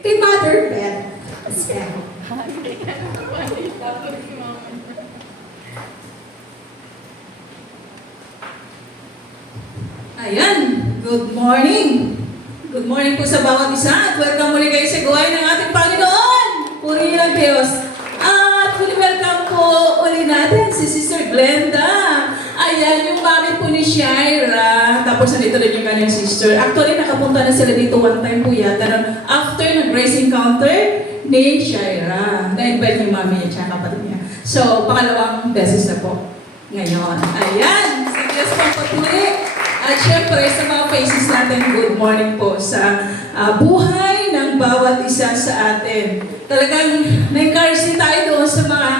Kay Mother Beth. Esther. Ayan, good morning. Good morning po sa bawat isa at welcome muli kayo sa gawain ng ating Panginoon. Purihin ang Diyos. At welcome po uli natin si Sister Glenda. Ayan, yung mami po ni Shaira. Tapos nandito rin yung kanyang sister. Actually, nakapunta na sila dito one time po yata. After ng Grace Encounter ni Shaira. Na-invite yung mami niya at kapatid niya. So, pangalawang beses na po ngayon. Ayan, si Diyos po patuloy. At syempre, sa mga faces natin, good morning po sa buhay ng bawat isa sa atin. Talagang na-encourage din tayo doon sa mga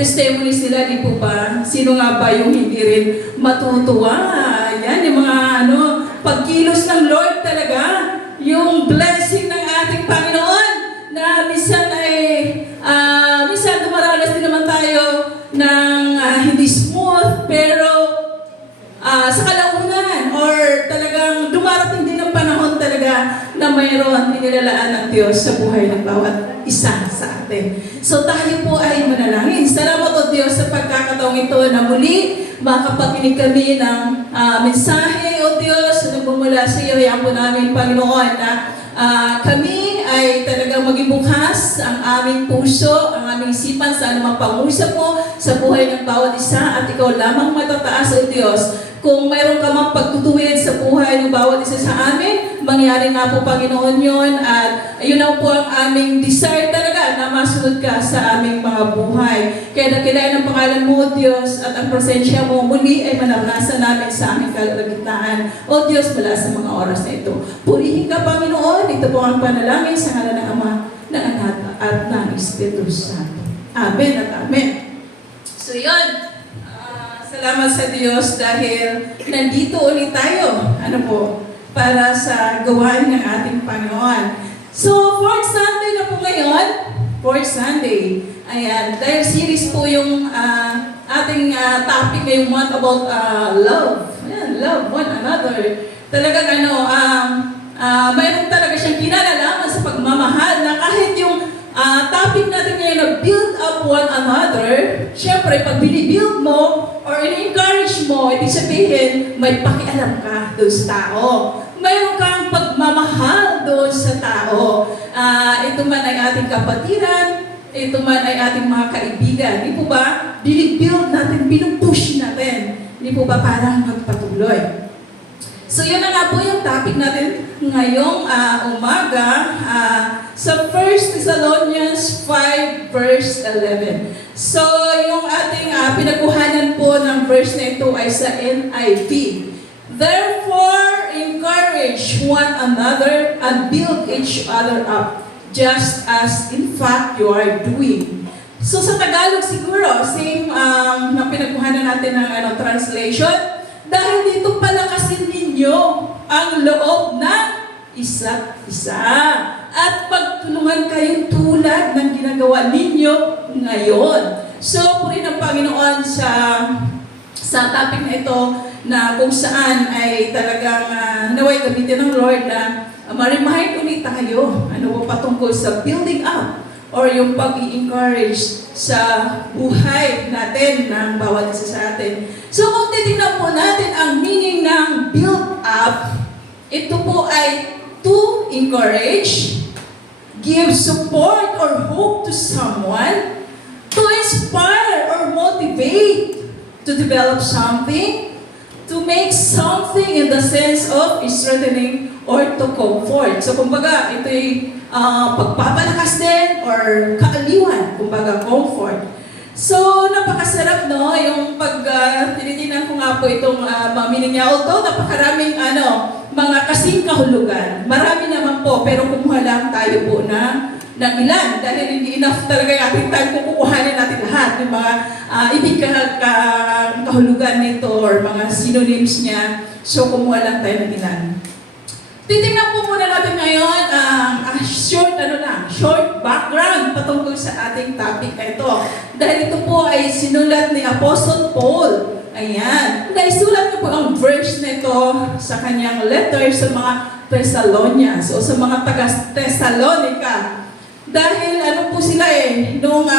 testimonies nila, di po ba? Sino nga ba yung hindi rin matutuwa? Yan, yung mga pagkilos ng Lord talaga, yung blessing ng ating Panginoon, na minsan ay, minsan dumaranas din naman tayo ng hindi smooth, pero sa kalaunan or talagang dumarating din ang panahon talaga na mayroon inilalaan ng Diyos sa buhay ng bawat isa sa atin. So tayo po ay manalangin. Salamat o Diyos sa pagkakataong ito na muli makapakinig kami ng mensahe o Diyos na bumula sa iyo. Hayaan po namin, Panginoon, na kami ay talagang maging bukas ang aming puso, ang aming isipan sa anumang pangusap mo sa buhay ng bawat isa at ikaw lamang matataas o Diyos. Kung mayroon ka mang pagtutuwid sa buhay ng bawat isa sa amin, mangyari nga po, Panginoon, yun. At yun ang po ang aming desire talaga na masunod ka sa aming mga buhay. Kaya nakilain ang pangalan mo, Diyos, at ang presensya mo muli ay manaranasan namin sa aming kalagitnaan. O Diyos, mula sa mga oras na ito. Purihin ka, Panginoon. Ito po ang panalangin sa ngalan ng Ama, ng Anak, at ng Espiritu Santo. Amen at Amen. So yun. Salamat sa Diyos dahil nandito ulit tayo, para sa gawain ng ating Panginoon. So, fourth Sunday na po ngayon, fourth Sunday. Ayan, dahil series po yung ating topic ngayong month about love. Ayan, love one another. Talagang mayroon talaga siyang kinalalaman sa pagmamahal na kahit yung topic natin ngayon na build up one another, syempre, pag binibuild mo or in-encourage mo, ibig sabihin, may pakialam ka doon sa tao. Mayroon kang pagmamahal doon sa tao. Ito man ay ating kapatiran, ito man ay ating mga kaibigan. Di po ba? Binibuild natin, pinupush natin. Di po ba para magpatuloy? So yun na nga po yung topic natin ngayong umaga sa 1 Thessalonians 5 verse 11. So yung ating pinagkuhanan po ng verse na ito ay sa NIV. Therefore, encourage one another and build each other up, just as in fact you are doing. So sa Tagalog siguro, same na pinagkuhanan natin ng translation, dahil dito palakasin ninyo ang loob ng isa't isa. At pagtulungan kayong tulad ng ginagawa ninyo ngayon. So, puri ng Panginoon sa topic na ito na kung saan ay talagang naway gamitin ng Lord na ma-remind ulit tayo patungkol sa building up or yung pag-i-encourage sa buhay natin ng bawat isa sa atin. So kung titignan po natin ang meaning ng build up, ito po ay to encourage, give support or hope to someone, to inspire or motivate to develop something, to make something in the sense of strengthening or to comfort. So kumbaga, ito ay pagpapalakas din or kaaliwan, kumbaga comfort. So, napakasarap, no? Yung pag tinitingnan ko nga po itong meaning niya. Although, napakaraming mga kasing kahulugan. Marami naman po, pero kumuha lang tayo po ng ilan. Dahil hindi enough talaga yung ating time kung kukuhanin natin lahat. Yung mga ibig kahulugan nito or mga synonyms niya. So, kumuha lang tayo ng ilan. Titingnan po muna natin ngayon short background patungkol sa ating topic na ito. Dahil ito po ay sinulat ni Apostle Paul. Ayan. Naisulat niya po ang verse na ito sa kanyang letter sa mga Thessalonians o sa mga taga-Thessalonica. Dahil ano po sila noong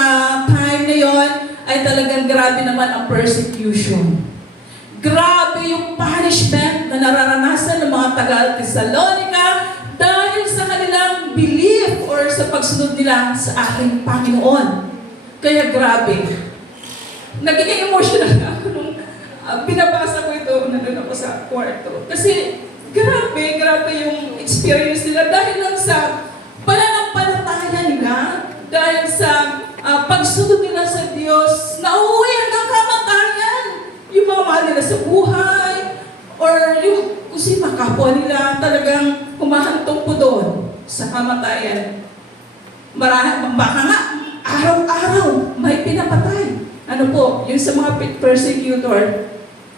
time na yon ay talagang grabe naman ang persecution. Grabe yung punishment na nararanasan ng mga taga-Thessalonica dahil sa kanilang belief or sa pagsunod nila sa ating Panginoon. Kaya grabe. Nagiging emotional ako nung binabasa ko ito, nandun ako sa kwarto. Kasi grabe yung experience nila dahil lang sa pananampalataya nila, dahil sa pagsunod nila sa Diyos, nauuwi hanggang kamatayan. Yung mga mahal nila sa buhay, or yung kung si makapwa nila, talagang humahantong po doon sa kamatayan. Baka nga, araw-araw may pinapatay. Ano po, yung sa mga persecutor.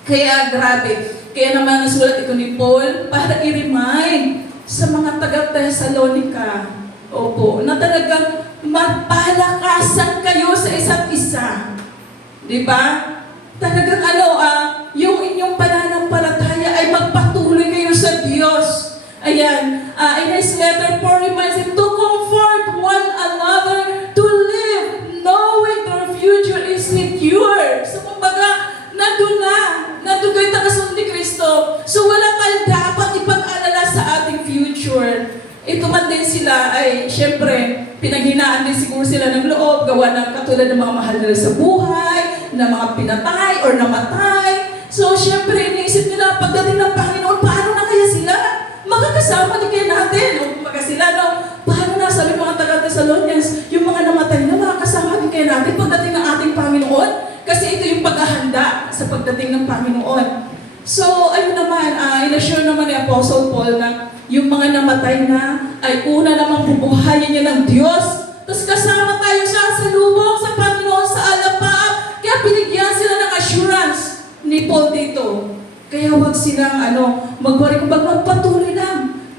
Kaya grabe. Kaya naman nasulat ito ni Paul para i-remind sa mga taga-Thessalonica, opo, na talagang magpalakasan kayo sa isa't isa. Di ba? Talagang yung inyong pananampalataya ay magpatuloy kayo sa Diyos. Ayan, in his letter, Paul reminds him to comfort one another to live knowing their future is secure. So, kumbaga, nandun kayo tagasunod ni Kristo. So, wala tayong dapat ipag-alala sa ating future. Ito man din sila ay, syempre, pinaghinaan din siguro sila ng loob, gawa ng katulad ng mga mahal nila sa buhay, na mga pinatay or namatay. So, syempre, iniisip nila, pagdating ng Panginoon, paano na kaya sila? Magkakasama din kayo natin. O kumbaga sila, paano na, sabi mga taga-Thessalonians, yung mga namatay na, makakasama din kayo natin pagdating ng ating Panginoon. Kasi ito yung paghahanda sa pagdating ng Panginoon. So, ayun naman, in-assure naman ni Apostle Paul na yung mga namatay na ay una namang bubuhayin niya ng Diyos. Tapos kasama tayo sa lubong sa Panginoon sa alapaap. Kaya binigyan sila ng assurance ni Paul dito. Kaya huwag silang mag-worry.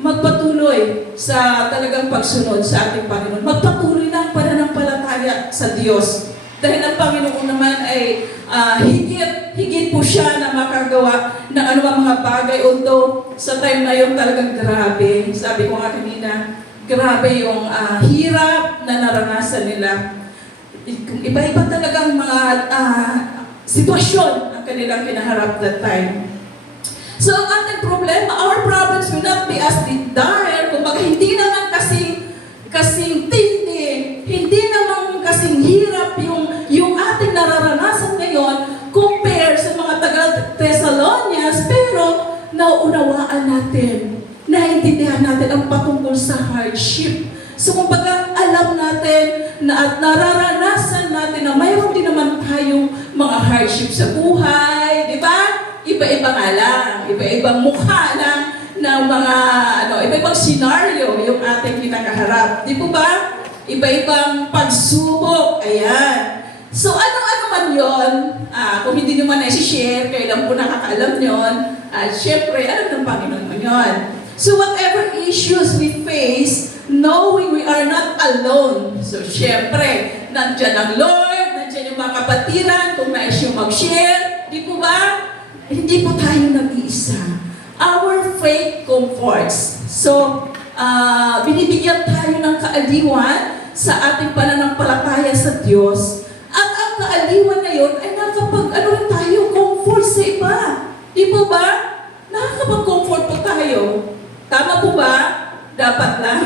Magpatuloy sa talagang pagsunod sa ating Panginoon. Magpatuloy lang pananampalataya sa Diyos. Dahil ang Panginoon naman ay higit po siya na makagawa ng anumang mga bagay. Although sa time na yun talagang grabe. Sabi ko nga kanina, grabe yung hirap na naranasan nila. Iba-iba talagang mga sitwasyon ang kanilang kinaharap that time. So ang ating problema, our problems will not be as dire. Kumbaga hindi naman kasing tindi, hindi naman kasing hirap yung ating nararanasan ngayon compare sa mga taga-Thessalonians, pero nauunawaan natin, naiintindihan natin ang patungkol sa hardship. So kumbaga alam natin na at nararanasan natin na mayroon din naman tayong mga hardship sa buhay, di ba? Iba-iba nga lang, iba-ibang mukha lang ng mga, iba-ibang senaryo yung ating kinakaharap. Di po ba? Iba-ibang pagsubok. Ayan. So, ano-ano man yun, kung hindi nyo man na-share, kayo lang po nakakaalam yun, syempre, alam ng Panginoon mo yun. So, whatever issues we face, knowing we are not alone. So, syempre, nandyan ang Lord, nandyan yung mga kapatiran, kung nais yung mag-share, di po ba? Hindi po tayo nag-iisa. Our faith comforts. So, binibigyan tayo ng kaaliwan sa ating pananampalataya sa Diyos. At ang kaaliwan na yun ay rin tayo, comfort sa iba. Di po ba? Nakakapag-comfort po tayo. Tama po ba? Dapat lang.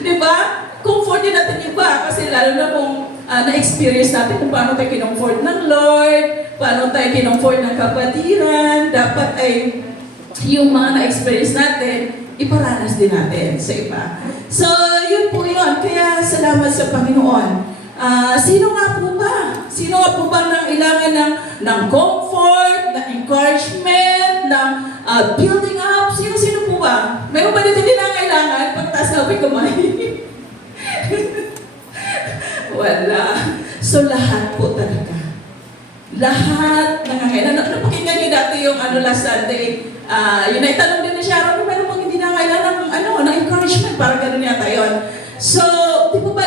Di ba? Comfort din natin iba. Kasi lalo na kung na-experience natin kung paano tayo kinomfort ng Lord, paano tayo kinomfort ng kapatiran, dapat ay yung mga na-experience natin, iparanas din natin sa iba. So, yun po yun. Kaya salamat sa Panginoon. Sino nga po ba? Sino nga po ba nangailangan ng comfort, ng encouragement, ng building up? Sino po ba? Mayroon ba dito din nangailangan? Pagtaas na ako kamay. Wala. So, lahat po talaga. Lahat nangangailangan. Napakinggan niyo dati yung last Sunday. Yun ay tanong din ni Sharon, meron bang hindi nangailangan ng encouragement? Parang gano'n yata yun. So, di po ba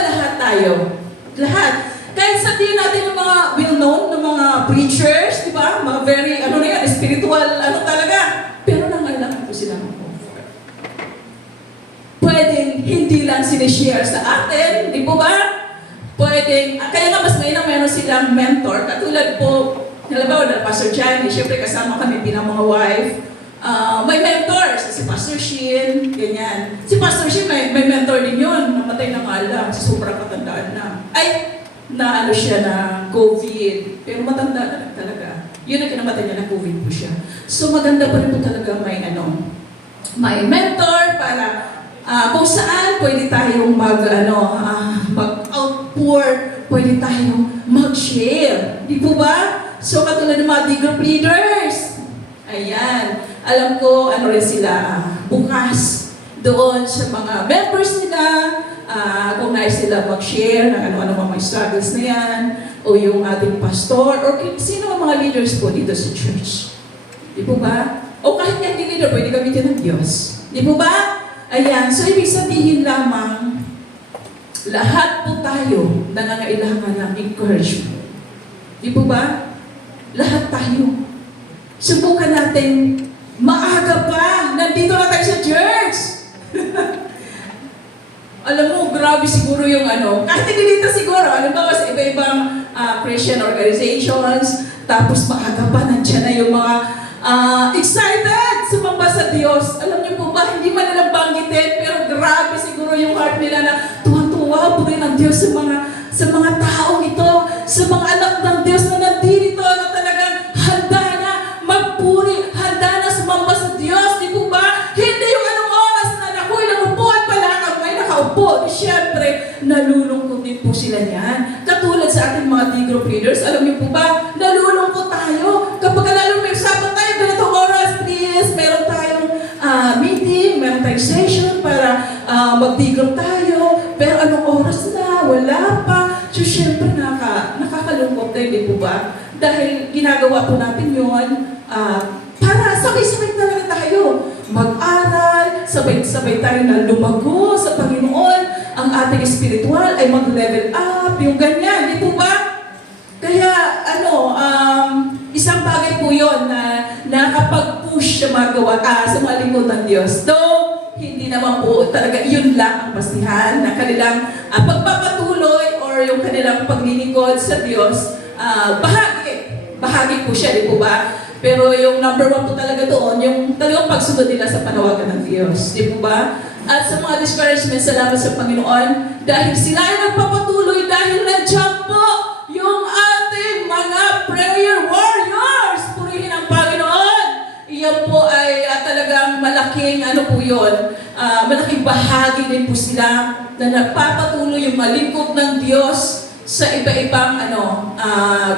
tayo. Lahat. Kahit sabihin natin yung mga well-known na mga preachers, di ba? Mga very, spiritual, talaga. Pero nangailangan po sila ng comfort. Pwedeng hindi lang sinishare sa atin, di po ba? Pwedeng, kaya nga mas meron silang mentor. Katulad po, halimbawa na Pastor Johnny, siyempre kasama kami bilang mga wife. May mentors, si Pastor Shin, ganyan. Si Pastor Shin, may mentor din yun. Namatay na nga lang, sobrang katandaan na. Na siya na COVID. Pero matanda na talaga. Yun ang kinamatay niya na COVID po siya. So maganda pa rin po talaga may mentor para kung saan pwede tayong mag-outpour, pwede tayong mag-share. Di po ba? So katulad ng mga group leaders. Ayan. Alam ko, rin sila bukas doon sa mga members nila, kung nais sila mag-share ng ano-ano mga struggles na yan, o yung ating pastor, or sino ang mga leaders po dito sa church. Di po ba? O kahit hindi leader, pwede gamitin ng Diyos. Di po ba? Ayan, so ibig sabihin lamang, lahat po tayo nangangailangan ng encouragement. Di po ba? Lahat tayo. Subukan natin, maaga pa, nandito na tayo sa church. Alam mo, grabe siguro yung kahit hindi dito siguro, ba sa iba-ibang Christian organizations, tapos maaga pa, nandiyan na yung mga excited sumamba sa Diyos. Alam niyo po ba, hindi man nila banggitin, pero grabe siguro yung heart nila na tuwa-tuwa po rin ng Diyos sa mga taong ito, sa mga anak ng Diyos na nandito, na talagang handa na magpuri, handa na sumamba sa Diyos. Di po ba? Hindi yung anong oras na ilang upuan pala may nakaupo. Siyempre, nalulungkot din po sila niyan. Katulad sa ating mga D-group leaders, alam niyo po ba, nalulungkot tayo. Kapag lalo may usapan tayo, ganitong oras, please, meron tayong meeting, meron tayong session para mag-D-group tayo. Pero anong oras na? Wala pa. So, siyempre, nakakalungkot tayo, di po ba? Dahil ginagawa po natin yun, para sabay-sabay talaga tayo mag-aral, sabay-sabay tayo na lumago sa Panginoon, ang ating spiritual ay mag-level up, yung ganyan, di po ba? Kaya, isang bagay po yun na nakapag-push sa mga lingkod ng Diyos. Though, hindi naman po talaga yun lang ang basihan na kanilang pagpapatuloy or yung kanilang paglilingkod sa Diyos, bahagi po siya, di po ba? Pero yung number one po talaga doon, yung talagang pagsunod nila sa panawagan ng Diyos. Di po ba? At sa mga discouragement, salamat sa Panginoon dahil sila ay nagpapatuloy dahil nandiyan po yung ating mga prayer warriors. Purihin ang Panginoon. Iyan po ay talagang malaking malaking bahagi din po sila na nagpapatuloy yung malingkod ng Diyos sa iba-ibang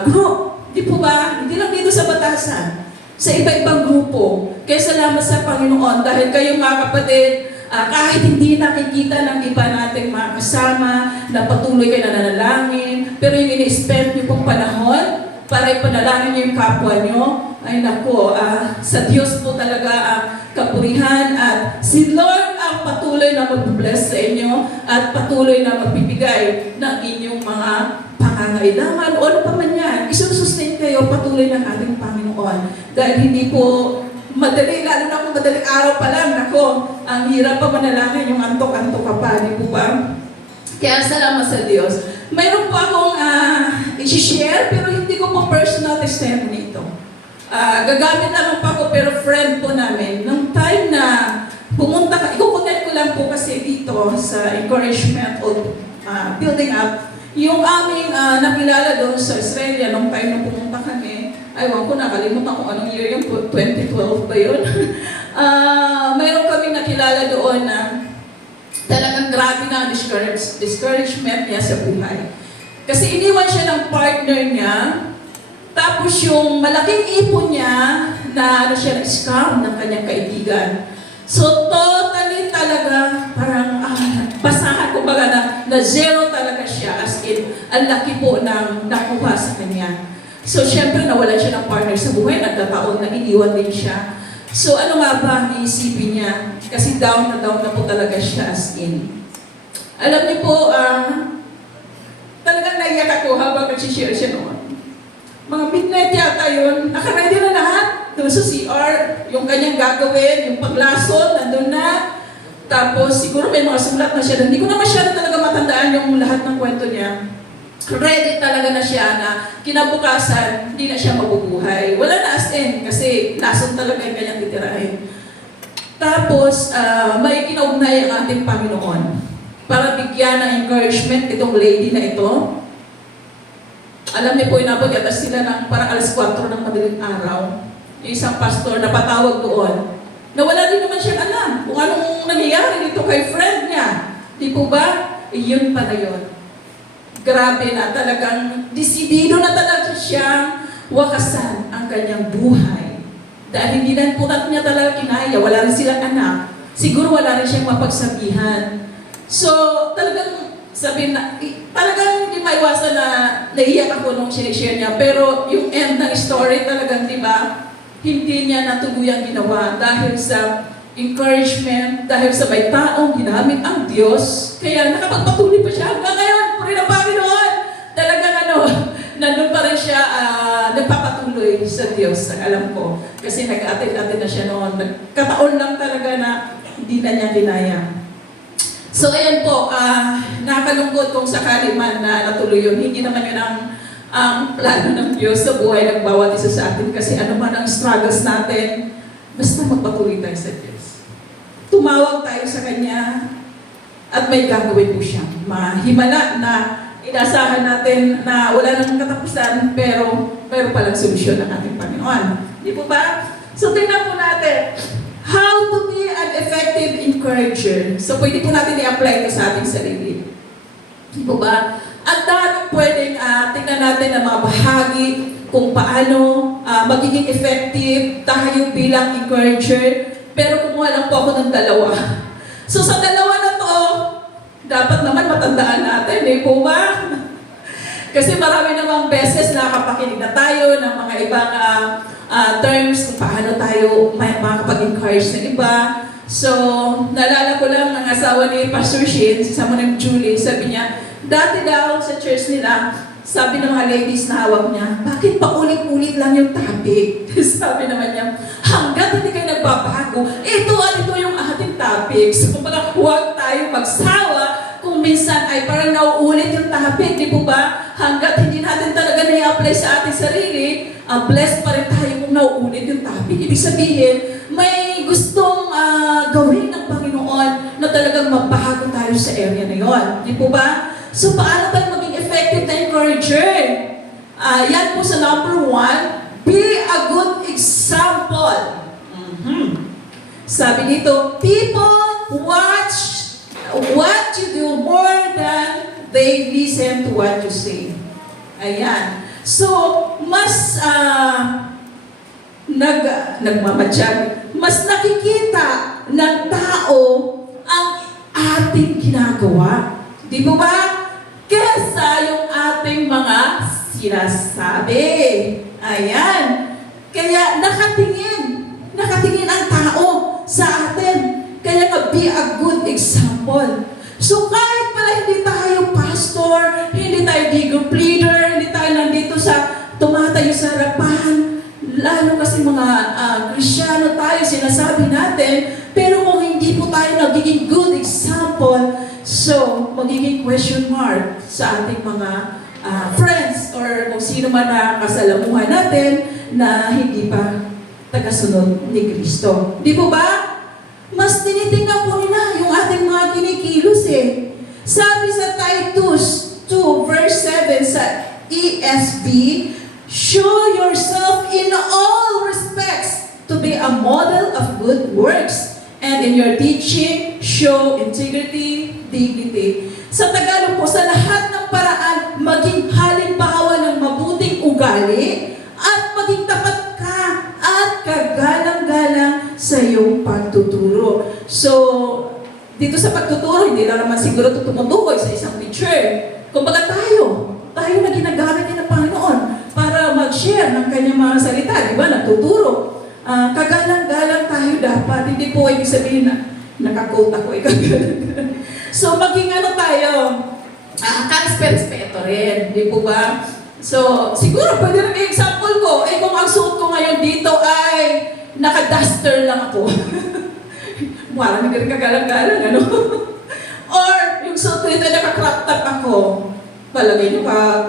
group. Di po ba? Hindi lang dito sa Batasan. Sa iba-ibang grupo. Kaya salamat sa Panginoon dahil kayo mga kapatid, kahit hindi nakikita ng iba nating mga kasama, na patuloy kayo na nanalangin, pero yung ini-spend niyo pong panahon para ipanalangin niyo yung kapwa niyo, ay nako, sa Diyos po talaga ang kapurihan at si Lord ang patuloy na mag-bless sa inyo at patuloy na magbibigay ng inyong mga pangangailangan o ano pa man yan. Isusustain kayo patuloy ng ating Panginoon. Dahil hindi po madali, lalo na kung madaling araw pa lang, nako, ang hirap pa manalangin, yung antok-antok ka pa, di po ba? Kaya salamat sa Diyos. Mayroon po akong i-share, pero hindi ko po personal testimony ito. Gagamit naman pa ko, pero friend po namin. Nung time na pumunta ka, i-connect ko lang po kasi dito sa encouragement of building up, yung aming nakilala doon sa Australia, nung time na pumunta kami, aywan ko, nakalimutan ko anong year yun, 2012 ba yun? Mayroon kami nakilala doon na talagang grabe na discouragement niya sa buhay. Kasi iniwan siya ng partner niya, tapos yung malaking ipon niya na scam ng kanyang kaibigan. So totally talaga parang basahan ko baga na zero talaga siya, as in ang laki po ng nakuha sa kanya. So syempre nawalan siya ng partner sa buhay, nagkataon na iniwan din siya. So ano nga ba ang iisipin niya? Kasi down na po talaga siya as in. Alam niyo po, naiyak ako habang nagsishare siya noon. Mga midnight yata yun, nakaready na lahat. Doon sa CR, yung kanyang gagawin, yung paglason, nandun na. Tapos siguro may mga sulat na siya. Hindi ko na masyado talaga matandaan yung lahat ng kwento niya. Ready talaga na siya na kinabukasan, hindi na siya mabubuhay. Wala na as in, kasi lason talaga yung kanyang titirahin. Tapos, may kinaugnay ang ating Panginoon para bigyan ng encouragement itong lady na ito. Alam niyo po, inabot yata sila ng parang alas 4 ng madaling araw. Yung isang pastor na patawag doon, na wala din naman siyang alam kung anong nangyayari dito kay friend niya. Di po ba? Yun pala yun. Grabe na, talagang desidido na talaga siyang wakasan ang kanyang buhay. Dahil hindi na po niya talaga kinaya, wala rin silang anak. Siguro wala rin siyang mapagsabihan. So, talagang sabihin na, talagang hindi maiwasan na naiyak ako nung sinishare niya. Pero yung end ng story talagang, di ba, hindi niya natuluyang ginawa dahil sa encouragement, dahil sa may taong ginamit ang Diyos. Kaya nakapagpatuloy pa siya hanggang ngayon. Puri ng Panginoon! Talagang nandun pa rin siya, nagpapatuloy sa Diyos, ang alam ko. Kasi nag-attend na siya noon. Nagkataon lang talaga na hindi na niya kinaya. So ayan po, nakakalungkot kung sakali man na natuloy yun. Hindi naman yun ang plano ng Diyos sa buhay ng bawat isa sa atin. Kasi ano man ang struggles natin, basta magpatuloy tayo sa Diyos. Tumawag tayo sa Kanya at may gagawin po siya. Mahimala na inasahan natin na wala nang katapusan, pero palang solusyon ng ating Panginoon. Di po ba? So tingnan po natin, how to be an effective encourager. So pwede po natin i-apply ito sa ating sarili. Di po ba? At dahil pwedeng tingnan natin ang mga bahagi kung paano magiging effective tayo bilang encourager. Pero kumuha lang po ako ng dalawa. So sa dalawa na to, dapat naman matandaan natin, eh po ba? Kasi marami namang beses nakapakinig na tayo ng mga ibang terms kung paano tayo makapag-encourage ng iba. So, naalala ko lang ang asawa ni Pastor Shin, si Samuel Julie, sabi niya, dati daw sa church nila, sabi ng mga ladies na hawak niya, bakit paulit-ulit lang yung topic? Sabi naman niya, hanggat hindi kayo nagbabago, ito at ito yung ating topic. So, huwag tayo magsawa kung minsan ay parang nauulit yung topic, di po ba? Hanggat hindi natin talaga na-apply sa ating sarili, blessed pa rin tayo kung nauulit yung topic. Ibig sabihin, may gustong gawin ng Panginoon na talagang mabago tayo sa area na yon. Di po ba? So, paano tayo maging effective na encourager? Yan po sa number 1, be a good example. Sabi dito, people watch what you do more than they listen to what you say. Ayan. So, mas nagmamatsyag, mas nakikita ng tao ang ating ginagawa. Di ba ba? Kesa yung ating mga sinasabi. Ayan. Kaya nakatingin ang tao sa atin. Kaya nga, be a good example. So kahit pala hindi tayo pastor, hindi tayo group leader, hindi tayo nandito sa tumatayo sa harapan, lalo kasi mga Kristyano tayo, sinasabi natin, pero kung hindi po tayo nagiging good example, so magiging question mark sa ating mga friends or kung sino man na kasalamuhan natin na hindi pa tagasunod ni Kristo. Di po ba? Mas tinitingnan po nila yung ating mga kinikilos eh. Sabi sa Titus 2 verse 7 sa ESV, show yourself in all respects to be a model of good works, and in your teaching, show integrity, dignity. Sa Tagalog po, sa lahat ng paraan, maging halimbawa ng mabuting ugali at maging tapat ka at kagalang-galang sa iyong pagtuturo. So, dito sa pagtuturo, hindi lang naman siguro tumutukoy sa isang teacher. Kumbaga tayo na ginagamit ni ng Panginoon para mag-share ng kanyang mga salita. Di ba? Nagtuturo. Kagalang-galang tayo dapat. Hindi po ibig sabihin na nakakote ako. So, maging tayo, karespeto rin, di po ba? So, siguro pwede rin example ko, kung ang suot ko ngayon dito ay naka-duster lang ako. Parang hindi rin kagalang-galang, ano? Or, yung suot ko dito naka-crop top ako. Palagay nyo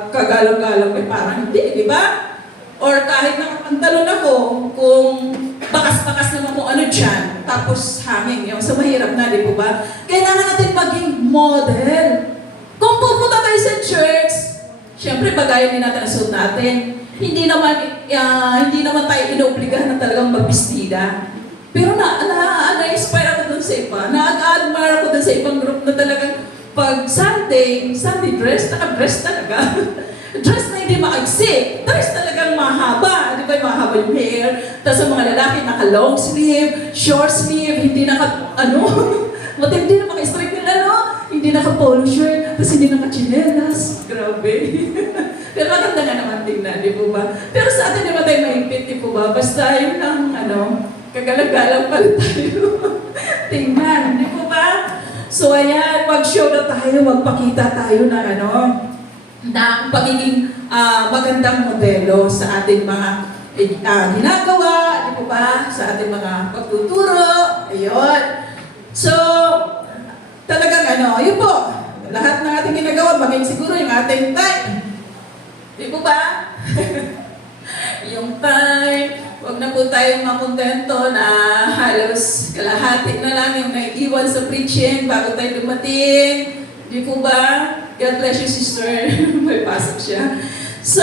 kagalang-galang, parang hindi, di ba? Or kahit nakapantalon ako, kung bakas-bakas naman kung ano dyan, tapos hangin yung so mahirap na, di po ba? Kailangan natin maging model. Kung pupunta tayo sa church, syempre bagayan din natin ang suot natin. Hindi naman tayo inobligahan na talagang magbistida. Pero na-inspire ako dun sa iba. Na-admire ako dun sa ibang group na talagang pag Sunday dress, naka-dress talaga. Dress na hindi maagsik. Dress talagang mahaba. Di ba yung mahaba yung hair? Tapos ang mga lalaki naka-long sleeve, short sleeve, hindi matindi na maka-strike nila, no? Hindi naka-polo shirt, tapos hindi naka-chinelas. Grabe. Pero maganda nga naman tingnan, di po ba? Pero sa atin naman tayo mahigpit, di po ba? Basta yun lang, kagalang-galang pa rin tayo. Tingnan, di po ba? So ayan, mag-show na tayo, magpakita tayo ng pagiging magandang modelo sa ating mga ginagawa, di po ba? Sa ating mga pagtuturo, ayun. So, talagang yun po, lahat ng ating ginagawa, maging siguro yung ating time. Di po ba? Yung time, huwag na po tayong makontento na halos kalahati na lang yung naiiwan sa preaching bago tayo dumating. Di po ba? God bless you, sister. May pasok siya. So,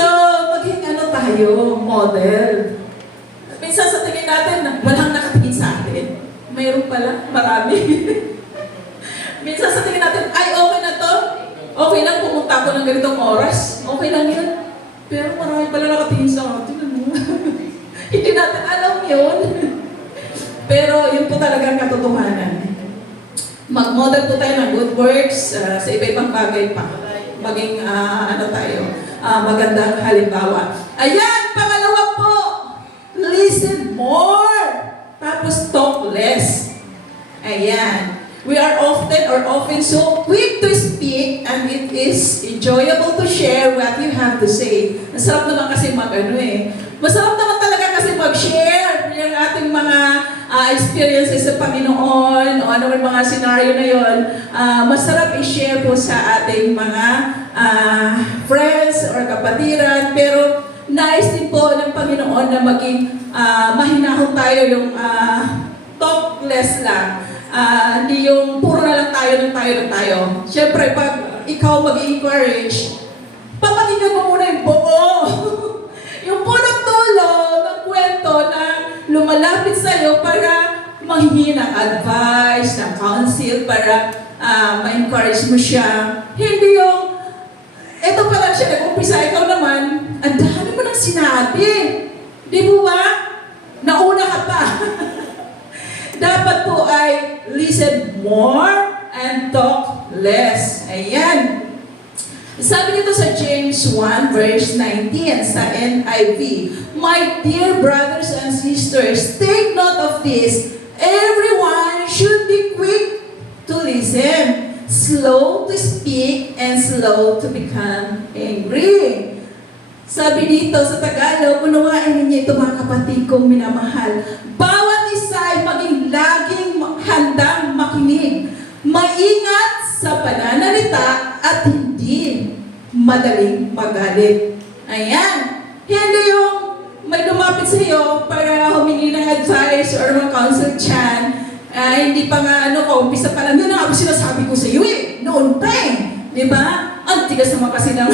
maging tayo, model. Minsan sa tingin natin, walang nakatingin sa atin. Mayroon pala, marami. Minsan sa tingin natin, ay okay na to. Okay lang, pumunta ako ng ganitong oras. Okay lang yun. Pero marami pala nakatingin sa atin. Hindi natin alam yun. Pero yun po talaga ang katotohanan. Mag-model po tayo ng good works sa iba-ibang bagay pa. Maging, magandang halimbawa. Ayan, pangalawa po, listen more. Tapos talk less. Ayan. We are often so quick to speak and it is enjoyable to share what you have to say. Masarap naman kasi Masarap naman talaga kasi mag-share yung ating mga experiences sa Panginoon o ano man mga scenario na yon. Masarap i-share po sa ating mga friends or kapatiran. Pero nais din po ng Panginoon na maging mahinahon tayo yung talk less lang. Hindi yung puro na lang tayo. Siyempre, pag ikaw mag-encourage, papakinggan mo muna yung buo. Yung punong tulo ng kwento na lumalapit sa'yo para manghingi ng advice, ng counsel, para ma-encourage mo siya. Hindi yung, eto pa lang siya, nag-umpisa, ikaw naman, ang dami mo nang sinabi. Di po ba? Nauna ka pa. Dapat po ay listen more and talk less. Ayan. Sabi nito sa James 1 verse 19 sa NIV, my dear brothers and sisters, take note of this. Everyone should be quick to listen, slow to speak, and slow to become angry. Sabi dito sa Tagalog, unawain ninyo ito mga kapatid kong minamahal. Bawat isa ay maging laging handang makinig. Maingat sa pananalita at hindi madaling magalit. Ayan. Hindi yung may lumapit sa iyo para humingi ng advice or mga counsel dyan. Hindi pa nga umpisa pa lang. Yun ang sinasabi ko sa iyo noon pa Di ba? Ang tigas naman kasi ng...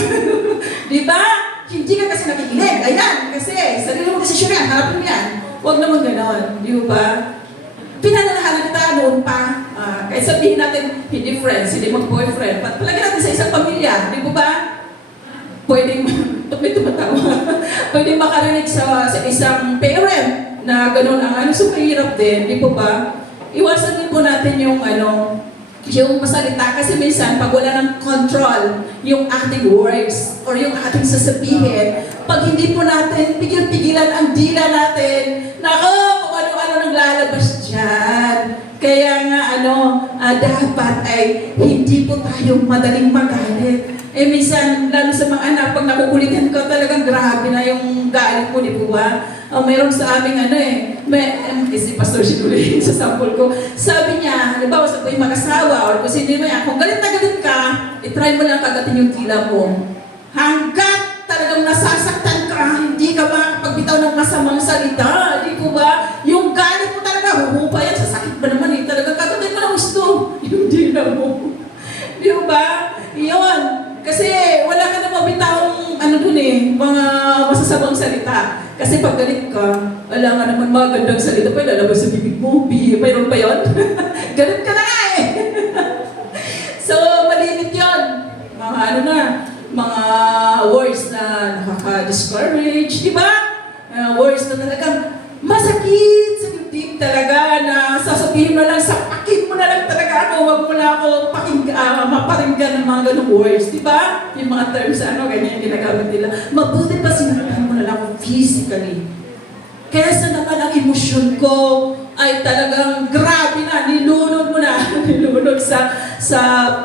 Di ba? Hindi ka kasi nakikinig. Ayan, kasi sarili mo kasi siya yan, harapin mo yan. Huwag naman ganon. Di ba? Pinananahanan kita noon pa. Kahit sabihin natin, hindi friends, hindi mag-boyfriend. Palagi natin sa isang pamilya. Di ba? Pwedeng, may tumatawa. Pwedeng makarinig sa isang parent na ganon ang so mahirap din. Di ba? Iwasan din po natin yung yung masalita kasi minsan pag wala ng control yung ating words or yung ating sasabihin, pag hindi po natin pigil-pigilan ang dila natin, kung ano-ano nang lalabas dyan. Kaya nga dapat ay hindi po tayo madaling magalit. Minsan, lalo sa mga anak, pag nakukulitan ka, talagang grabe na yung galit mo, di po ba? Mayroon sa aming si Pastor Sinuli, sa sample ko, sabi niya, halimbawa sa yung mag-asawa, or kung sino mo yan, kung galit na galit ka, itry mo lang kagatin yung tila mo. Hanggat talagang nasasaktan ka, hindi ka makapagbitaw ng masamang salita, di po ba? Yung galit mo talaga, huhupa yan, sasakit ba naman talagang kagatin mo ng gusto, yung tila mo. Di ba? Yun. Kasi wala ka na mabitawang mga masasabang salita. Kasi pag galit ka, wala nga naman magandang salita pa lalabas sa bibig mo. Mayroon pa yun? Galit ka na eh! So, malimit yun. Mga words na nakaka-discourage, di ba? Words na talagang masakit sa dibdib talaga na sasabihin mo lang, sapakin mo na lang talaga ako, wag mo na ako maparinggan ng mga ganong words, di ba? Yung mga terms, ganyan yung ginagamit nila. Mabuti pa sinabihan mo na lang ako physically. Kesa naman ang emosyon ko ay talagang grabe na, nilunod mo na, nilunod sa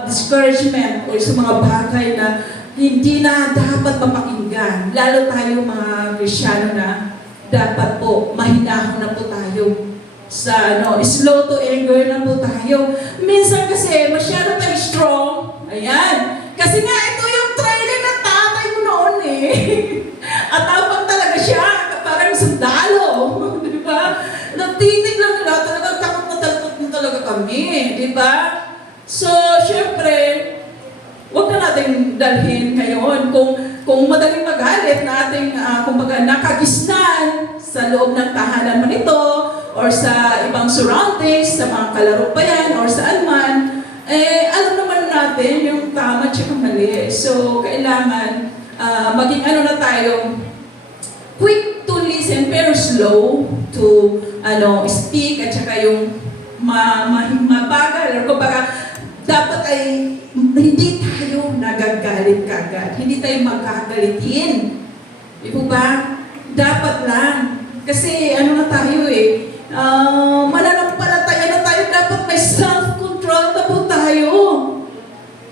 discouragement o sa mga bagay na hindi na dapat mapakinggan. Lalo tayo mga Kristiyano na dapat po, mahinahon na po tayo sa slow to anger na po tayo. Minsan kasi, masyado tayo strong. Ayan. Kasi nga, ito yung training ng tatay mo noon eh. At tapang talaga siya, parang sundalo. Di ba? Nagtitig lang nila, talagang takot na talaga kami. Di ba? So, syempre, huwag na natin dalhin ngayon kung madaling magalit na ating kumbaga nakagisnan sa loob ng tahanan man ito or sa ibang surroundings, sa mga kalaro pa yan or saan man, alam naman natin yung tama at saka mali. So, kailangan maging na tayo, quick to listen pero slow to speak at saka yung mabagal or kumbaga dapat ay hindi tayo nagagalit kagad. Hindi tayo magkagalitin. Di po ba? Dapat lang. Kasi na tayo mananampalataya na tayo. Dapat may self-control na po tayo.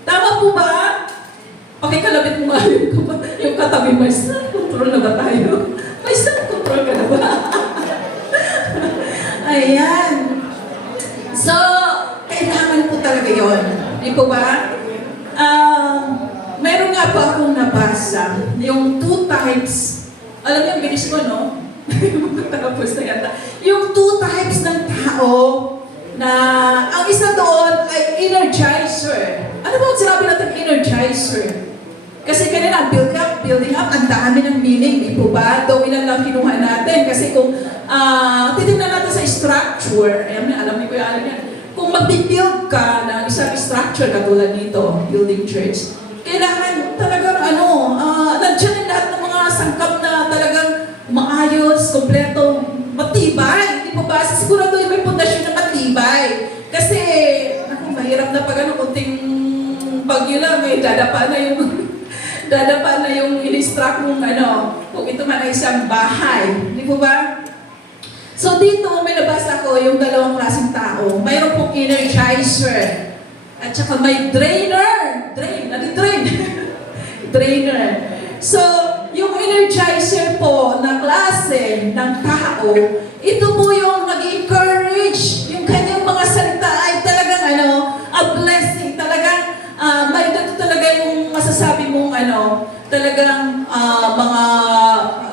Tama po ba? Pakikalabit mo nga yung katabi, may self-control na ba tayo? May self-control ka na ba? Ayan. So, kailangan po talaga yun. Di po ba? Meron nga po akong nabasa, yung 2 types. Alam niyo, bilis ko, no? Tapos na yata. Yung 2 types ng tao na ang isa doon ay energizer. Ano ba ang sinabi natin energizer? Kasi kanina, building up, ang dami ng meaning, di po ba? Though ilan lang kinuha natin. Kasi kung titignan natin sa structure, alam niyo ko yung alam yan, kung mag-build ka ng isang structure katulad nito, building church, kailangan talagang nandiyan yung lahat ng mga sangkap na talagang maayos, kompleto, matibay. Hindi po ba? Sigurado yung may pundasyon na matibay. Kasi, mahirap na pag kunting bagyo lang, may dadapa na yung in-struct mong kung ito man ay isang bahay. Hindi po ba? So dito, may nabasa ko yung 2 klaseng tao. Mayroon pong energizer. At saka may drainer. Drain. Drainer. So, yung energizer po na klase ng tao, ito po yung nag-encourage. Yung kanyang mga salita ay talagang a blessing. Talagang, may dito talaga yung masasabi mong talagang mga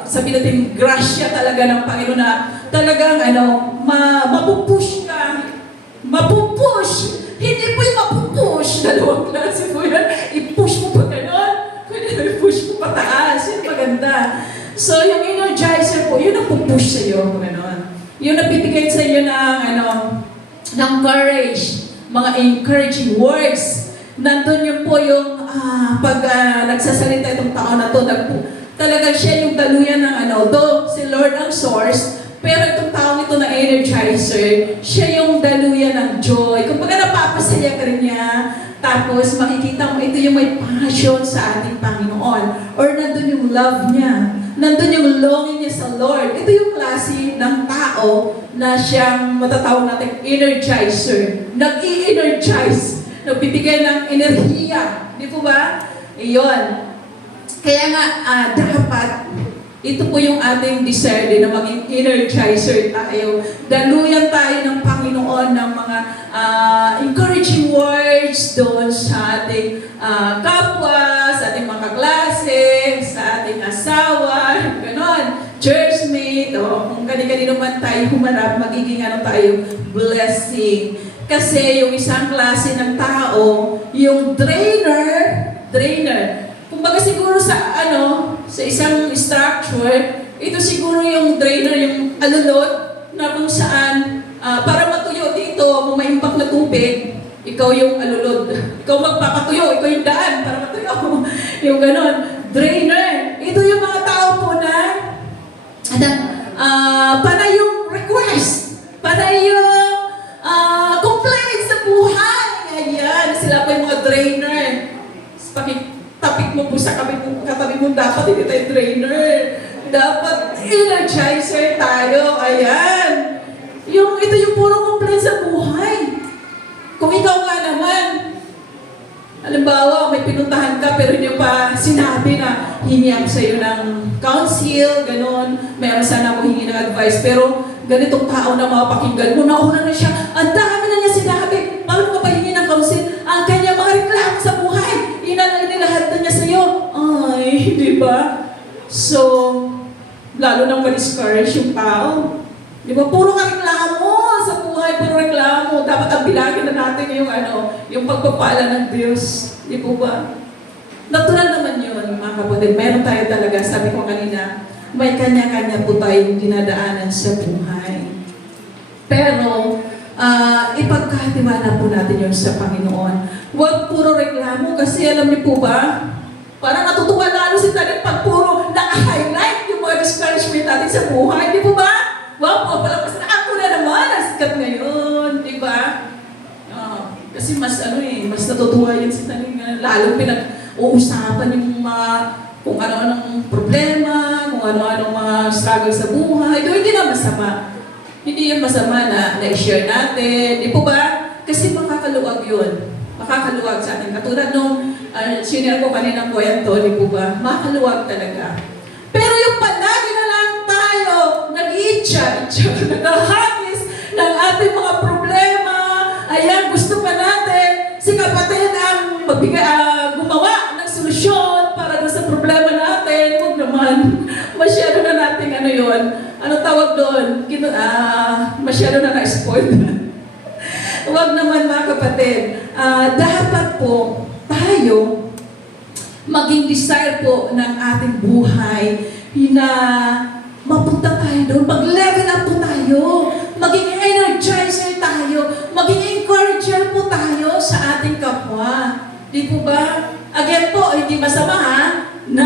sabi natin, grasya talaga ng Panginoon na talagang mapupush ka. Mapupush! Hindi po yung mapupush. 2 klase po yan. I-push mo pa gano'n. Pwede i-push mo pataas. Yan maganda. So, yung energizer po, yun ang pupush sa'yo. Gano'n. Yung nagbibigay sa'yo ng courage. Mga encouraging words. Nandun yun po yung pag nagsasalita itong tao na to, talagang siya yung daluyan ng though si Lord ang source, pero itong taong ito na energizer, siya yung daluyan ng joy. Kung baga napapasaya ka rin niya, tapos makikita mo ito yung may passion sa ating Panginoon. Or nandun yung love niya. nandun yung longing niya sa Lord. Ito yung klase ng tao na siyang matatawag natin energizer. Nag-i-energize. Nagbibigay ng enerhiya. Di po ba? Iyon. Kaya nga, dapat ito po yung ating desire din na maging energizer tayo. Daluyan tayo ng Panginoon ng mga encouraging words doon sa ating kapwa, sa ating mga klase, sa ating asawa, ganon, churchmate, o kung kani-kanino man tayo humarap, magiging tayo, blessing. Kasi yung isang klase ng tao, yung drainer, kumbaga siguro sa sa isang structure, ito siguro yung drainer, yung alulod, na kung saan, para matuyo dito, kung may impact na tubig, ikaw yung alulod. Ikaw magpapatuyo, ikaw yung daan para matuyo. Yung ganon. Drainer. Ito yung mga tao po na, panay yung request, panay yung complaints sa buhay. Ayan, sila po yung mga drainer. Tapik mo po sa katabi mo, dapat hindi tayo drainer. Dapat energizer tayo. Ayan. Ito yung puro complaint sa buhay. Kung ikaw nga naman, halimbawa, may pinuntahan ka pero hindi pa sinabi na hingi ako sa'yo ng counsel, gano'n. Meron sana ako hingi ng advice, pero ganitong tao na mapakinggan mo, nauna na siya, ang dami na niya sinabi, paano ka pa hingi ng counsel? Ang kanya mga reklamo sa buhay, inalahat na niya sa'yo. Ay, di ba? So, lalo nang ma-discourage yung tao. Di ba? Puro ka reklamo sa buhay, puro reklamo. Dapat ang bilagin na natin yung pagpapala ng Diyos. Di po ba? Natural naman yun, mga kapatid. Meron tayo talaga, sabi ko kanina, may kanya-kanya po tayong dinadaanan sa buhay. Pero, ipagkatiwala po natin yun sa Panginoon. Huwag puro reklamo kasi alam niyo po ba, parang natutuwa lalo si Talim pag puro naka-highlight yung mga discouragement natin sa buhay. Di po ba? Wow, po, palapas na ako na naman, ang sikat ngayon. Di ba? Kasi mas mas natutuwa yun si Talim. Lalo pinag-uusapan yung mga kung ano-anong problema, kung ano-anong mga struggle sa buhay. Doon hindi na masama. Hindi yun masama na i-share natin. Di po ba? Kasi makakaluwag yun. Makakaluwag sa atin. Katulad nung senior ko kaninang kwento, di po ba? Makakaluwag talaga. Pero yung palagi na lang tayo nag-i-itcha, nag-hagis ng ating mga problema. Ayan, gusto pa natin si kapatid ang gumawa ng solusyon para sa problema natin. Huwag naman. Masyado na natin yun. Ano tawag doon? Masyado na na-spoil. Huwag naman mga kapatid. Dapat po tayo maging desire po ng ating buhay na mapunta tayo doon, mag-level up po tayo, maging energizer tayo, maging encourager po tayo sa ating kapwa. Di po ba? Again po, hindi masama na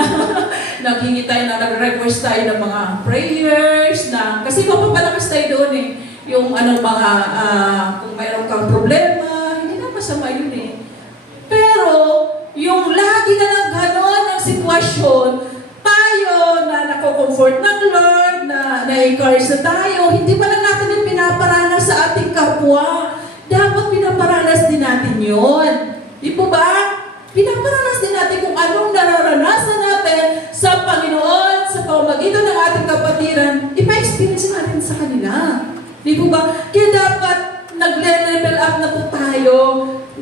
naghingi tayo na nag-request tayo ng mga prayers, kasi mapapalakas tayo doon yung kung mayroon kang problema, hindi na masama yun Pero, yung lagi na lang gano'n ang sitwasyon, tayo na nako-comfort ng Lord, na na-encourage na tayo, hindi pa lang natin yung pinaparanas sa ating kapwa. Dapat pinaparanas din natin yun. Di po ba? Pinaparanas din natin kung anong nararanasan natin sa Panginoon, sa pamamagitan ng ating kapatiran, ipa-experience natin sa kanila. Di po ba? Kaya dapat nagle-level up na po tayo,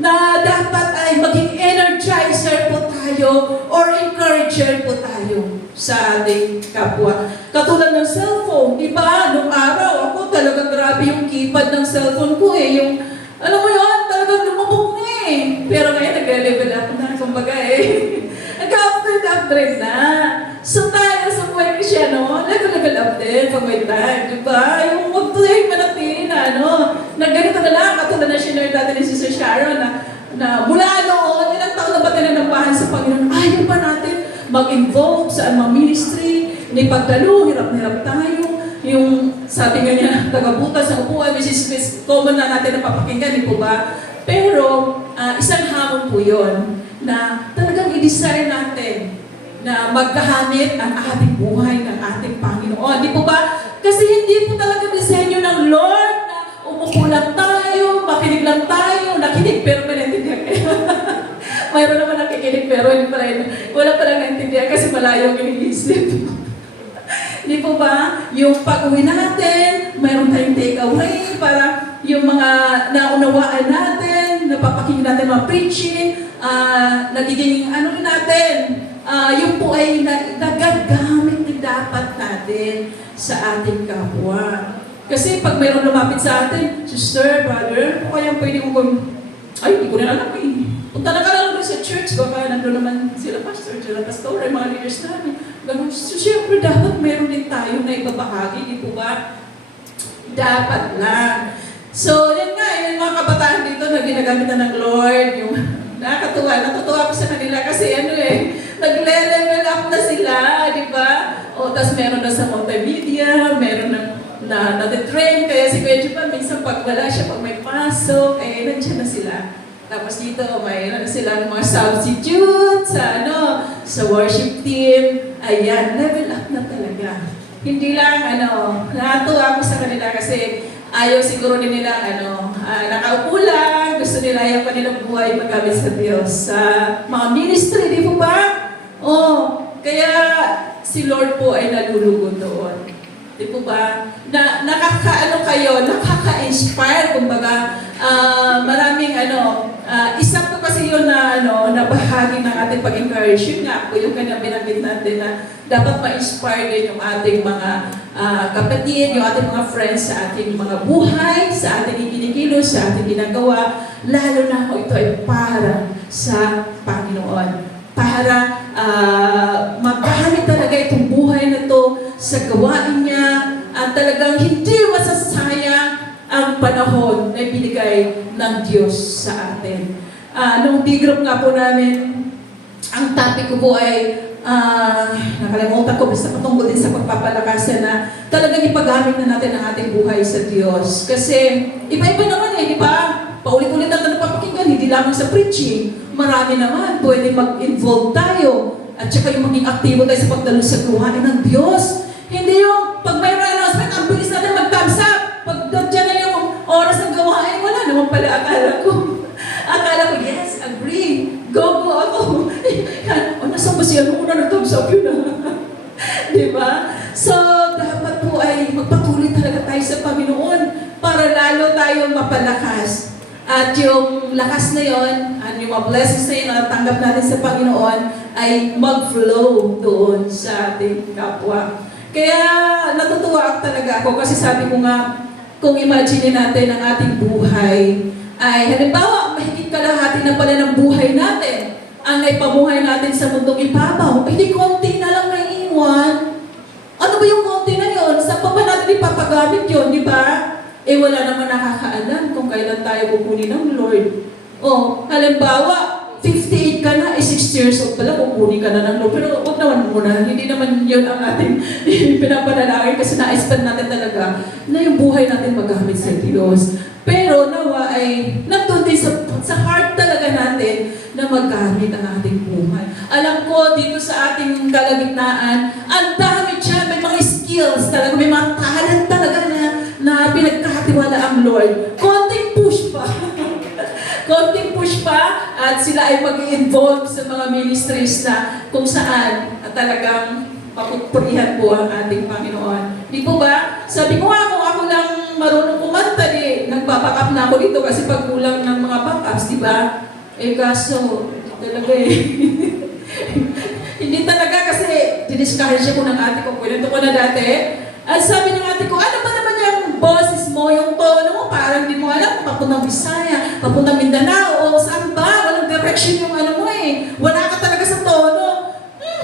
na dapat ay maging energizer po tayo or encourager po tayo sa ating kapwa. Katulad ng cellphone, di ba? Nung araw, ako talagang grabe yung keypad ng cellphone ko yung, alam mo yun, talagang lumabog na Pero ngayon, nagre-level up na, kumbaga nag-upgrade na. So tayo sa buhay Kristyano, level up din pag may time, di ba? Yung mag-tuloy manatili na na ganito na lang, katulad na sinare natin ni Sister Sharon na mula noon, ilang taon na ba tinanampahan sa Panginoon, ayaw pa natin mag-involve sa mga ministry, ni pagdalo, hirap na hirap tayo. Yung sabi nga niya, tagabutas ng upuan, which is common na natin napapakinggan, di po ba? Pero, isang hamon po yun, na talagang i-desire natin na magkahamit ang ating buhay ng ating Panginoon. Di po ba? Kasi hindi po talaga disenyo ng Lord na umupo lang tayo, makinig lang tayo, nakinig pero may naintindihan kayo. Mayroon naman nakikinig pero wala pa lang naintindihan kasi malayo ang iniisip. Di po ba? Yung pag-uwi natin, mayroon tayong takeaway para yung mga naunawaan natin, napapakinggan natin mga preaching, nagiging ano rin natin, yung po ay nagagamit din dapat natin sa ating kapwa. Kasi pag mayroon lumapit sa atin, sister, brother, o kaya pwede mo ay, hindi ko na alam eh. Punta na ka lang doon sa church, baka nandun naman sila pastor, sila pastor, mga leaders namin. Ganun. So, syempre, dapat meron din tayo na ibabahagi, di po ba? Dapat lang. So, yan nga, yung mga kabataan dito na ginagamit na ng Lord, yung nakakatuwa, natutuwa ko sa kanila kasi nagle-level up na sila, di ba? O, tas meron na sa multimedia, meron na train kaya si Kuya Jupan, minsan pag wala siya, pag may pasok, nandiyan na sila. Tapos dito, mayroon silang mga substitute sa worship team. Ayan, level up na talaga. Hindi lang, natuwa ako sa kanila kasi ayaw siguro din nila, nakaupo lang, gusto nila yung kanilang buhay magamit sa Diyos. Sa mga ministry, di po ba? Kaya si Lord po ay nalulugod doon. Di po ba? Nakaka-inspire, kumbaga, maraming isa po kasi yun na bahagi ng ating pag-encourage. Yun nga po yung kanyang binanggit natin na dapat ma-inspire din yung ating mga kapatid, yung ating mga friends sa ating mga buhay, sa ating ikinikilos, sa ating ginagawa. Lalo na kung ito ay para sa Panginoon. Para magamit talaga itong buhay na to sa gawain niya at talagang hindi masasayang ang panahon na binigay ng Diyos sa atin. Nung D-group nga po namin, ang topic ko po ay, nakalimutan ko, basta patungkol din sa pagpapalakasan na talagang ipagamit na natin ang ating buhay sa Diyos. Kasi iba-iba naman di ba? Paulit-ulit natin napapakinggan, hindi lamang sa preaching. Marami naman, pwede mag-involve tayo. At saka yung maging aktibo tayo sa pagdalo sa gawain ng Diyos. Hindi yung pag may announcement, ang bilis natin mag-thumbs up. Pag dyan na yung oras ng gawain, wala naman pala akala ko. Akala ko, yes, agree. Go ako. Nasaan ba siya? Una nag-thumbs up yun diba? So, dapat po ay magpatuloy talaga tayo sa Panginoon para lalo tayong mapalakas. At yung lakas na yon, at yung mga blessings na yun na natanggap natin sa Panginoon ay mag-flow doon sa ating kapwa. Kaya natutuwa talaga ako kasi sabi ko nga, kung imagine natin ang ating buhay, ay halimbawa, mahigit kalahati na pala ng buhay natin ang naipamuhay natin sa mundong ibabaw. Hindi konti na lang naiiwan. Ano ba yung konti na yun? Saan pa ba natin ipapagamit yun, di ba? Wala naman nakakaalam kung kailan tayo kukunin ng Lord. Halimbawa, 58 ka na, 60 years old pala, kukunin ka na ng Lord. Pero huwag naman muna, hindi naman yun ang ating pinapanalangin kasi na-expect natin talaga na yung buhay natin magamit sa Diyos. Pero nawa ay nandun din sa heart talaga natin na magamit ang ating buhay. Alam ko, dito sa ating kalagitnaan, ang dami dyan, may mga skills talaga, may mga talent talaga na pinagkakatiwala ang Lord. Konting push pa. Konting push pa at sila ay mag-involve sa mga ministries na kung saan at talagang papupurihan po ang ating Panginoon. Di po ba? Sabi ko nga, kung ako lang marunong kumanta, nagpa-back na ako dito kasi pag kulang ng mga backups, di ba? Kaso, talaga hindi talaga kasi diniscourage ako ng ate ko. Kwento ko na dati. At sabi ng ate ko, ano ba naman yung boses mo, yung tono mo, parang di mo alam, papuntang Bisaya, papuntang Mindanao, o saan ba? Walang direction yung mo Wala ka talaga sa tono.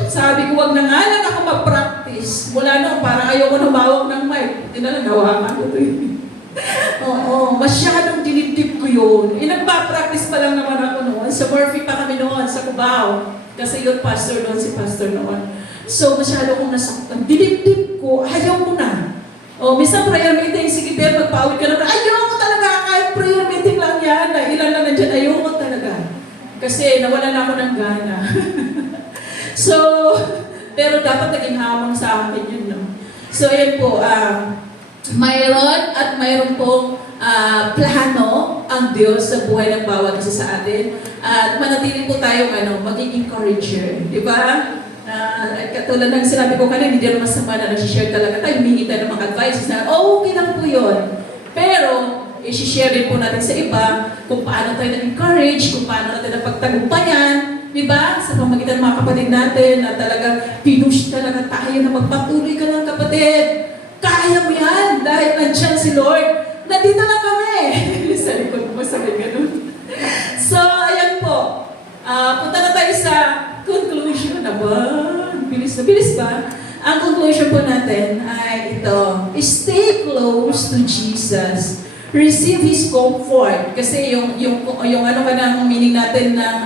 Sabi ko, wag na nga lang ako mag-practice. Mula noon, parang ayoko humawak ng mic. Hindi na lang gawakan ko ito masyadong dinibdib ko yun. Nagpa-practice pa lang naman ako noon. Sa Murphy pa kami noon, sa Cubao. Kasi yun, pastor noon, si pastor noon. So, masyado kong nasaktan. Dinibdib ko, ayaw ko na. Minsan prayer meeting, sige Bel, magpawid ka naman. Ayaw ko talaga, kahit prayer meeting lang yan, na ilan lang nandiyan, ayaw ko talaga. Kasi nawalan ako ng gana. So, pero dapat naging hamon sa akin yun, no? So, yun po, mayroon pong plano ang Diyos sa buhay ng bawat isa sa atin. At manatili po tayong maging encourager. Di ba? Katulad ng sinabi ko kanina, hindi naman masama na nag-share talaga tayo. Humingi tayo ng mga advices na, okay lang po yun. Pero, i-share din po natin sa iba kung paano tayo na-encourage, kung paano natin napagtagumpayan. Di ba? Sa pamagitan ng mga kapatid natin na talagang pinush talaga tayo na magpatuloy ka lang kapatid. Kaya mo yan dahil nandiyan si Lord. Nandito na kami. Sa likod mo sabi ganun. So, ayan po. Punta na tayo sa conclusion na ba? Bilis na bilis ba? Ang conclusion po natin ay ito. Stay close to Jesus. Receive His comfort. Kasi yung meaning natin ng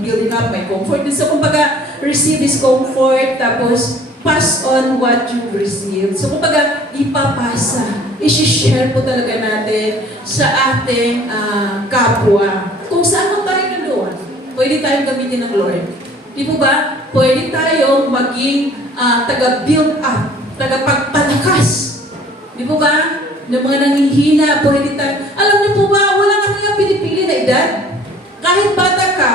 building up, may comfort. So, kumbaga, receive His comfort, tapos, pass on what you received. So, kumbaga, ipapasa. I-share po talaga natin sa ating kapwa. Kung saan tayo nandoon, pwede tayong gamitin ng Lord. Di po ba? Pwede tayong maging taga-build up, taga-pagpalakas. Di po ba? Ng mga nanghihina, pwede tayo. Alam niyo po ba, wala kang nga pinipili na edad. Kahit bata ka,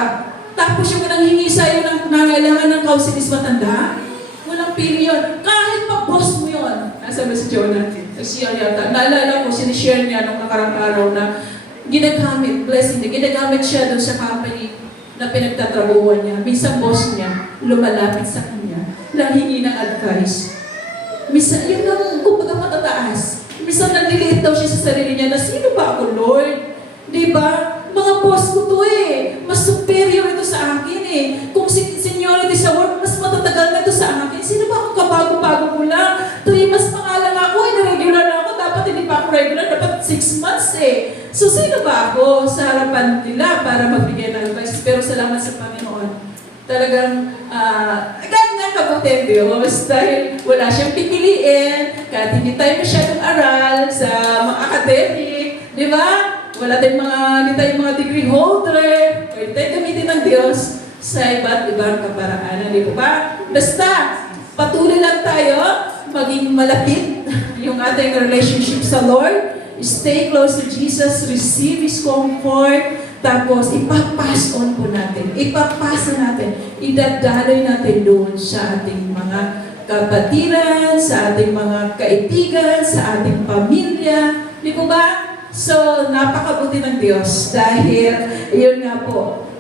tapos yung nanghingi sa'yo ng nangailangan ng kausilis matanda, walang pili yun. Kahit pa boss mo yun. Nasa ba si Jonah? Siya yata. Naalala ko, sinishare niya nung nakarang araw na ginagamit, blessing niya, ginagamit siya doon sa company na pinagtatrabuhan niya. Minsan boss niya, lumalapit sa kanya, nahingi ng advice. Minsan, yun ang kumbaga matataas. Minsan naliliit daw siya sa sarili niya na, sino ba ako, Lord? Di ba? Mga boss ko to eh. Mas superior ito sa akin eh. Kung seniority sa work, mas matatagal na ito sa akin. Sino ba akong kabago-bago ko lang? 3 months pa nga lang ako, regular na ako. Dapat hindi pa ako regular, dapat 6 months eh. So sino ba ako sa harapan nila para magbigay ng advice? Pero salamat sa Panginoon. Talagang, ganyan kabuti Diyos dahil wala siyang pipiliin, kahit hindi tayo masyadong aral sa mga academic, di ba? Hindi tayo mga degree holder, pwede tayo gamitin ng Diyos sa iba't ibang kaparaanan, di ba? Basta, patuloy lang tayo, maging malapit yung ating relationship sa Lord, stay close to Jesus, receive His comfort, tapos ipapass on po natin, ipapasa natin, idadaloy natin doon sa ating mga kapatiran, sa ating mga kaibigan, sa ating pamilya. Di po ba? So, napakabuti ng Diyos dahil, yun nga po,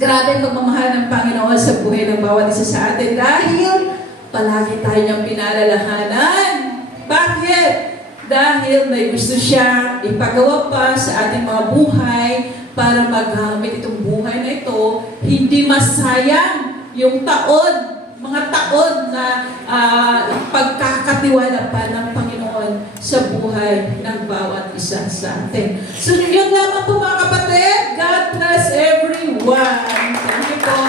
grabe ang pagmamahal ng Panginoon sa buhay ng bawat isa sa atin dahil palagi tayo niyang pinalalahanan. Bakit? Dahil may gusto siya ipagawa pa sa ating mga buhay para magamit itong buhay na ito, hindi masayang yung mga taon na pagkakatiwala pa ng Panginoon sa buhay ng bawat isa sa atin. So yun lamang po mga kapatid. God bless everyone. Thank you po.